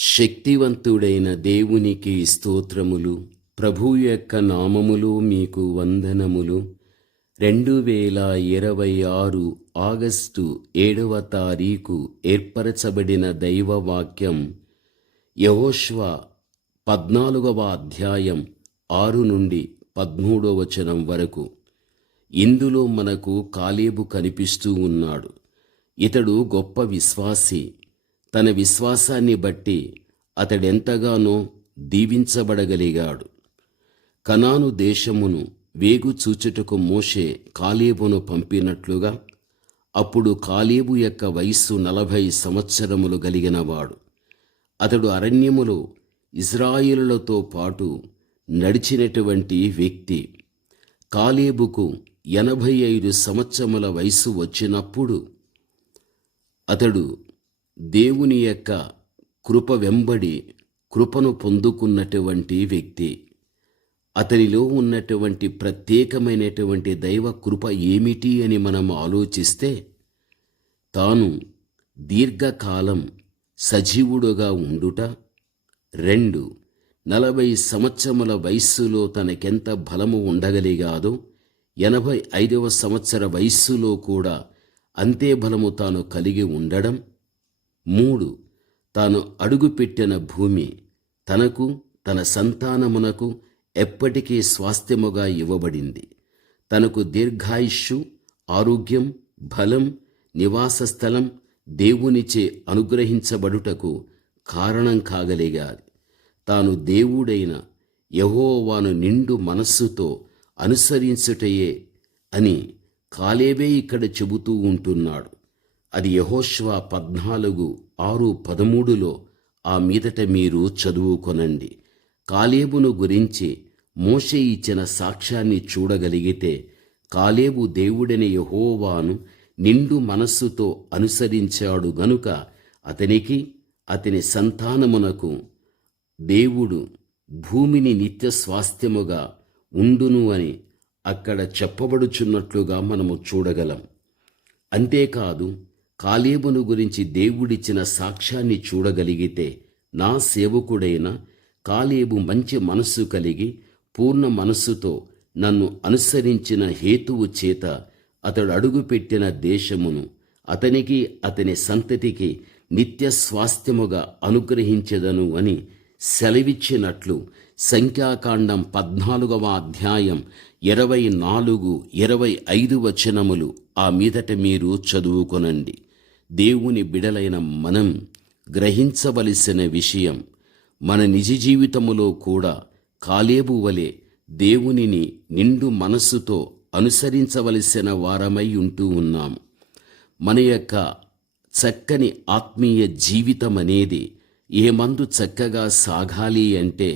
శక్తివంతుడైన దేవునికి స్తోత్రములు. ప్రభువు యొక్క నామములో మీకు వందనములు. 2026 ఆగస్టు 7వ తారీఖు ఏర్పరచబడిన దైవవాక్యం యెహోషువ 14వ అధ్యాయం 6 నుండి 13వ వచనం వరకు. ఇందులో మనకు కాలేబు కనిపిస్తూ ఉన్నాడు. ఇతడు గొప్ప విశ్వాసి. తన విశ్వాసాన్ని బట్టి అతడెంతగానో దీవించబడగలిగాడు. కనాను దేశమును వేగు చూచుటకు మోషే కాలేబును పంపినట్లుగా అప్పుడు కాలేబు యొక్క వయస్సు 40 సంవత్సరములు కలిగినవాడు. అతడు అరణ్యములో ఇశ్రాయేలులతో పాటు నడిచినటువంటి వ్యక్తి. కాలేబుకు 85 సంవత్సరముల వయస్సు వచ్చినప్పుడు అతడు దేవుని యొక్క కృప వెంబడి కృపను పొందుకున్నటువంటి వ్యక్తి. అతనిలో ఉన్నటువంటి ప్రత్యేకమైనటువంటి దైవ కృప ఏమిటి అని మనం ఆలోచిస్తే, తాను దీర్ఘకాలం సజీవుడుగా ఉండుట, 2 40 సంవత్సరముల వయస్సులో తనకెంత బలము ఉండగలిగాదో 85వ సంవత్సర వయస్సులో కూడా అంతే బలము తాను కలిగి ఉండడం, 3 తాను అడుగుపెట్టిన భూమి తనకు తన సంతానమునకు ఎప్పటికీ స్వాస్థ్యముగా ఇవ్వబడింది. తనకు దీర్ఘాయుష్షు, ఆరోగ్యం, బలం, నివాస స్థలం దేవునిచే అనుగ్రహించబడుటకు కారణం కాగలిగాది. తాను దేవుడైన యెహోవాను నిండు మనస్సుతో అనుసరించుటయే అని కాలేబే ఇక్కడ చెబుతూ ఉంటున్నాడు. అది యెహోషువ 14:6-13లో ఆ మీదట మీరు చదువుకొనండి. కాలేబును గురించి మోషే ఇచ్చిన సాక్ష్యాన్ని చూడగలిగితే, కాలేబు దేవుడైన యెహోవాను నిండు మనస్సుతో అనుసరించాడు గనుక అతనికి అతని సంతానమునకు దేవుడు భూమిని నిత్య స్వాస్థ్యముగా ఉండును అని అక్కడ చెప్పబడుచున్నట్లుగా మనము చూడగలం. అంతేకాదు, కాలేబును గురించి దేవుడిచ్చిన సాక్ష్యాన్ని చూడగలిగితే, నా సేవకుడైన కాలేబు మంచి మనస్సు కలిగి పూర్ణ మనస్సుతో నన్ను అనుసరించిన హేతువు చేత అతడు అడుగుపెట్టిన దేశమును అతనికి అతని సంతతికి నిత్య స్వాస్థ్యముగా అనుగ్రహించెదను అని సెలవిచ్చినట్లు సంఖ్యాకాండం 14వ అధ్యాయం 24-25 వచనములు ఆ మీదట మీరు చదువుకొనండి. దేవుని బిడలైన మనం గ్రహించవలసిన విషయం, మన నిజ జీవితములో కూడా కాలేబు వలె దేవునిని నిండు మనస్సుతో అనుసరించవలసిన వారమై ఉంటూ ఉన్నాము. మన యొక్క చక్కని ఆత్మీయ జీవితం అనేది ఏమందు చక్కగా సాగాలి అంటే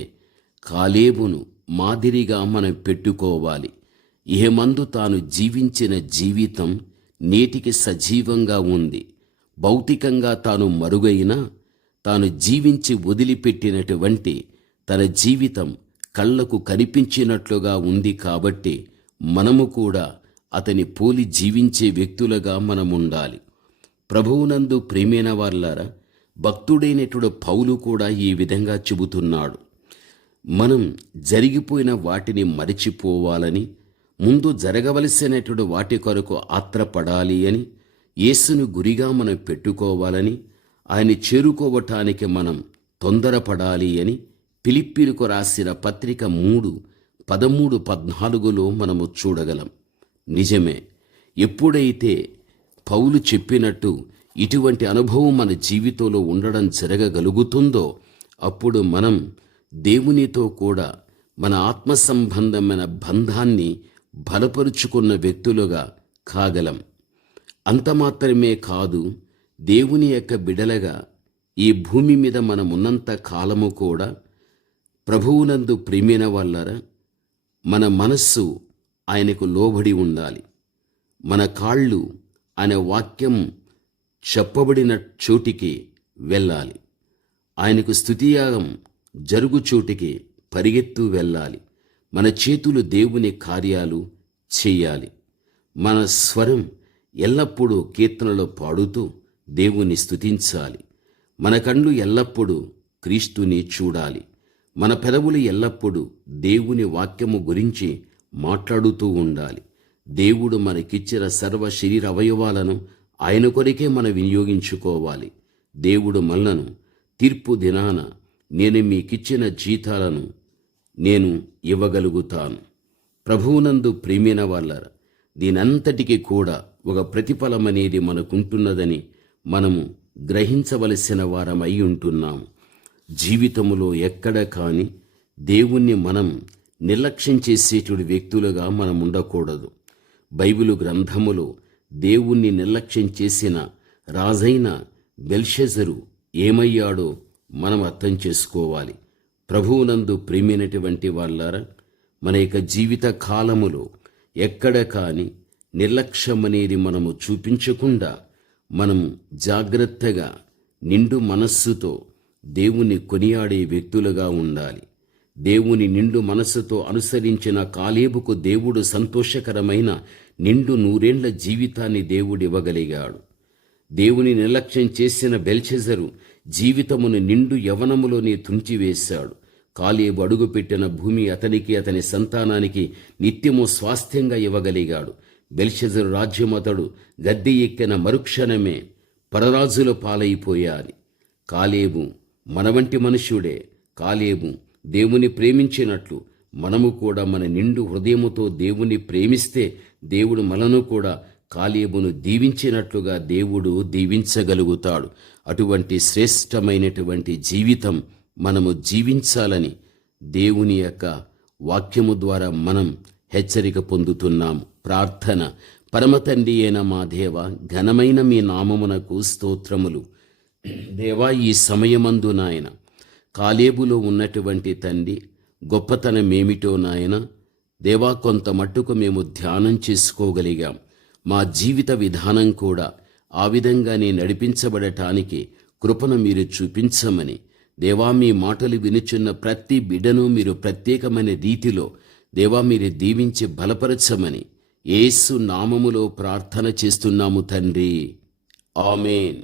కాలేబును మాదిరిగా మనం పెట్టుకోవాలి. ఏమందు తాను జీవించిన జీవితం నేటికి సజీవంగా ఉంది. భౌతికంగా తాను మరుగైనా తాను జీవించి వదిలిపెట్టినటువంటి తన జీవితం కళ్ళకు కనిపించినట్లుగా ఉంది. కాబట్టి మనము కూడా అతని పోలి జీవించే వ్యక్తులుగా మనముండాలి. ప్రభువునందు ప్రియమైన వారలారా, భక్తుడైనటువంటి పౌలు కూడా ఈ విధంగా చెబుతున్నాడు. మనం జరిగిపోయిన వాటిని మరిచిపోవాలని, ముందు జరగవలసినటువంటి వాటి కొరకు ఆత్రపడాలి అని, యేసును గురిగా మనం పెట్టుకోవాలని, ఆయన చేరుకోవటానికి మనం తొందరపడాలి అని ఫిలిప్పీయులకు రాసిన పత్రిక 3:13-14లో మనము చూడగలం. నిజమే, ఎప్పుడైతే పౌలు చెప్పినట్టు ఇటువంటి అనుభవం మన జీవితంలో ఉండడం జరగగలుగుతుందో, అప్పుడు మనం దేవునితో కూడా మన ఆత్మ సంబంధమైన బంధాన్ని బలపరుచుకున్న వ్యక్తులుగా కాగలం. అంత మాత్రమే కాదు, దేవుని యొక్క బిడలగా ఈ భూమి మీద మనం ఉన్నంత కాలము కూడా ప్రభువునందు ప్రియమైన వాళ్ళారా, మన మనస్సు ఆయనకు లోబడి ఉండాలి. మన కాళ్ళు ఆయన వాక్యం చెప్పబడిన చోటికి వెళ్ళాలి. ఆయనకు స్తుతియాగం జరుగు చోటికి పరిగెత్తు వెళ్ళాలి. మన చేతులు దేవుని కార్యాలు చెయ్యాలి. మన స్వరం ఎల్లప్పుడూ కీర్తనలో పాడుతూ దేవుని స్తుతించాలి. మన కళ్ళు ఎల్లప్పుడూ క్రీస్తుని చూడాలి. మన పెదవులు ఎల్లప్పుడూ దేవుని వాక్యము గురించి మాట్లాడుతూ ఉండాలి. దేవుడు మనకిచ్చిన సర్వ శరీర అవయవాలను ఆయన కొరికే మనం వినియోగించుకోవాలి. దేవుడు మనలను తీర్పు దినాన నేను మీకిచ్చిన జీతాలను నేను ఇవ్వగలుగుతాను. ప్రభువునందు ప్రియమైన వాళ్ళారా, దీనంతటికీ కూడా ఒక ప్రతిఫలమనేది మనకుంటున్నదని మనము గ్రహించవలసిన వారమై ఉంటున్నాము. జీవితములో ఎక్కడ కాని దేవుణ్ణి మనం నిర్లక్ష్యం చేసేటువంటి వ్యక్తులుగా మనం ఉండకూడదు. బైబిలు గ్రంథములో దేవుణ్ణి నిర్లక్ష్యం చేసిన రాజైన బెల్షెజరు ఏమయ్యాడో మనం అర్థం చేసుకోవాలి. ప్రభువునందు ప్రియమైనటువంటి వాళ్ళారా, మన యొక్క జీవిత కాలములో ఎక్కడ కాని నిర్లక్ష్యం అనేది మనము చూపించకుండా మనము జాగ్రత్తగా నిండు మనస్సుతో దేవుని కొనియాడే వ్యక్తులుగా ఉండాలి. దేవుని నిండు మనస్సుతో అనుసరించిన కాలేబుకు దేవుడు సంతోషకరమైన నిండు 100 ఏళ్ల జీవితాన్ని దేవుడు ఇవ్వగలిగాడు. దేవుని నిర్లక్ష్యం చేసిన బెల్షెజరు జీవితమును నిండు యవనములోనే తుంచివేశాడు. కాలేబు అడుగుపెట్టిన భూమి అతనికి అతని సంతానానికి నిత్యము స్వాస్థ్యంగా ఇవ్వగలిగాడు. బెల్షెజరు రాజ్యం అతడు గద్దె ఎక్కిన మరుక్షణమే పరరాజుల పాలైపోయాలి. కాలేబు మన వంటి మనుష్యుడే. కాలేబు దేవుని ప్రేమించినట్లు మనము కూడా మన నిండు హృదయముతో దేవుని ప్రేమిస్తే దేవుడు మనను కూడా కాలేబును దీవించినట్లుగా దేవుడు దీవించగలుగుతాడు. అటువంటి శ్రేష్టమైనటువంటి జీవితం మనము జీవించాలని దేవుని యొక్క వాక్యము ద్వారా మనం హెచ్చరిక పొందుతున్నాము. ప్రార్థన. పరమతండ్రి అయిన మా దేవ, ఘనమైన మీ నామమునకు స్తోత్రములు. దేవా, ఈ సమయమందు నాయన కాలేబులో ఉన్నటువంటి తండ్రి గొప్పతనమేమిటో నాయన దేవా, కొంత మట్టుకు మేము ధ్యానం చేసుకోగలిగాం. మా జీవిత విధానం కూడా ఆ విధంగానే నడిపించబడటానికి కృపను మీరు చూపించమని దేవా, మీ మాటలు వినుచున్న ప్రతి బిడ్డను మీరు ప్రత్యేకమైన రీతిలో దేవా మీరు దీవించి బలపరచమని యేసు నామములో ప్రార్థన చేస్తున్నాము తండ్రి. ఆమేన్.